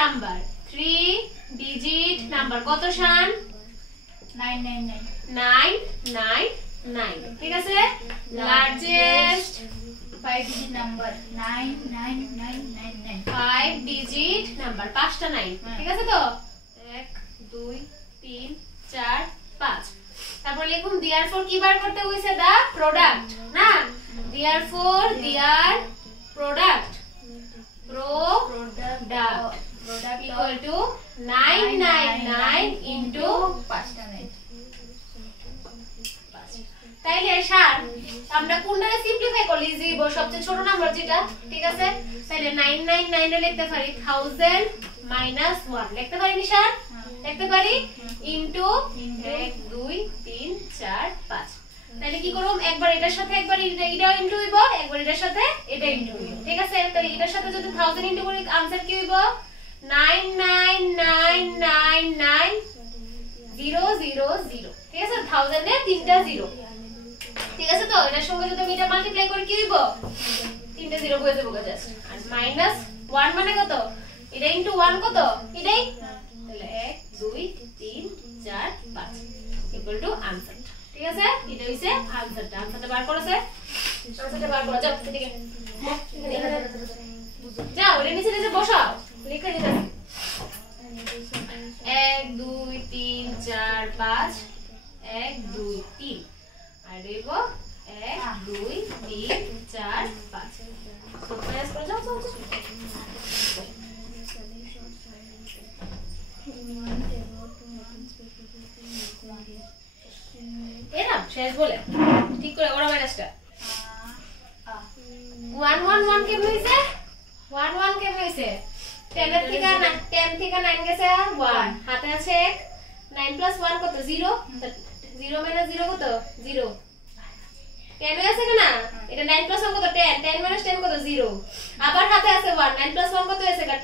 number 3 digit number কত শান 999 ঠিক আছে largest 5 digit number 99999 5 digit number পাঁচটা 9 ঠিক আছে তো 1 2 3 4 5 তারপর লিখুন therefore কি বার করতে হইছে দা প্রোডাক্ট না therefore their product equal to 999 into 5টা 9 তাইলে স্যার আমরা কোনটাকে সিম্পলিফাই করলে ইজি হবে সবচেয়ে ছোট নাম্বার যেটা ঠিক আছে তাইলে 999 এ লিখতে পারি 1000 মাইনাস 1 লিখতে পারি নি স্যার লিখতে পারি ইনটু 1 2 3 4 5 তাহলে কি করব একবার এটার সাথে একবার এটা ইনটু হইব একবার এটার সাথে এটা ইনটু হইব ঠিক আছে তাহলে এটার সাথে যদি 1000 ইনটু করি आंसर কি হইব 9999000 ঠিক আছে 1000 এ তিনটা 0 ঠিক আছে তো এটার সঙ্গে যদি আমি এটা মাল্টিপ্লাই করি কি হইব তিনটা 0 হয়ে যাবে জাস্ট আর মাইনাস 1 মানে কত এটা ইনটু 1 কত এটাই তাহলে 1 2 3 4 5 ইকুয়াল টু आंसर ঠিক আছে এটা হইছে आंसरটা বার করেছে आंसरটা বার করা যাও এদিকে যাও এর নিচে নিচে বসাও লিখে দিতে 1 2 3 4 5 1 2 3 আর দেব 1 2 3 4 5 তো প্রয়াস করে যাও তো এরা শেষ বলে ঠিক করে ওরা মাইনাসটা 111 কেমন হইছে 11 কেমন হইছে 10 এর থেকে 10 থেকে 9 গেছে 1 হাতে আছে 9 প্লাস 1 কত 0 0 মাইনাস 0 কত 0 10 আছে না এটা 9 প্লাস 1 কত 10 10 মাইনাস 10 কত 0 আবার হাতে আছে 1 9 প্লাস 1 কত হইছে 10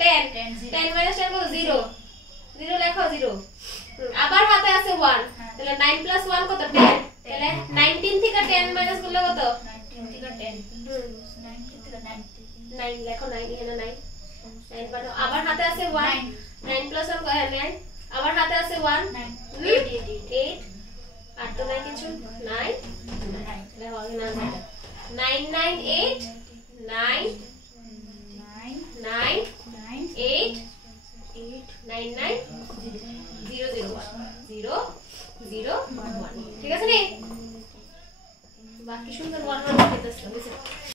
10 মাইনাস 10 কত 0 0 লেখো 0 আবার হাতে আছে 1 তাহলে 9 প্লাস 1 কত 10 তাহলে 19 থেকে 10 মাইনাস করলে কত 19 থেকে 10 19 থেকে 9 লেখো 9 এখানে 9 9 বাটো আবার হাতে আছে 1 9 প্লাস 1 কত 9 আবার হাতে আছে 1 8 আর তো নাই কিছু 9 লেখো না 998 9 9 8 99 001 001 ঠিক আছে নি বাকি সুন্দর 1 1 দিতেছ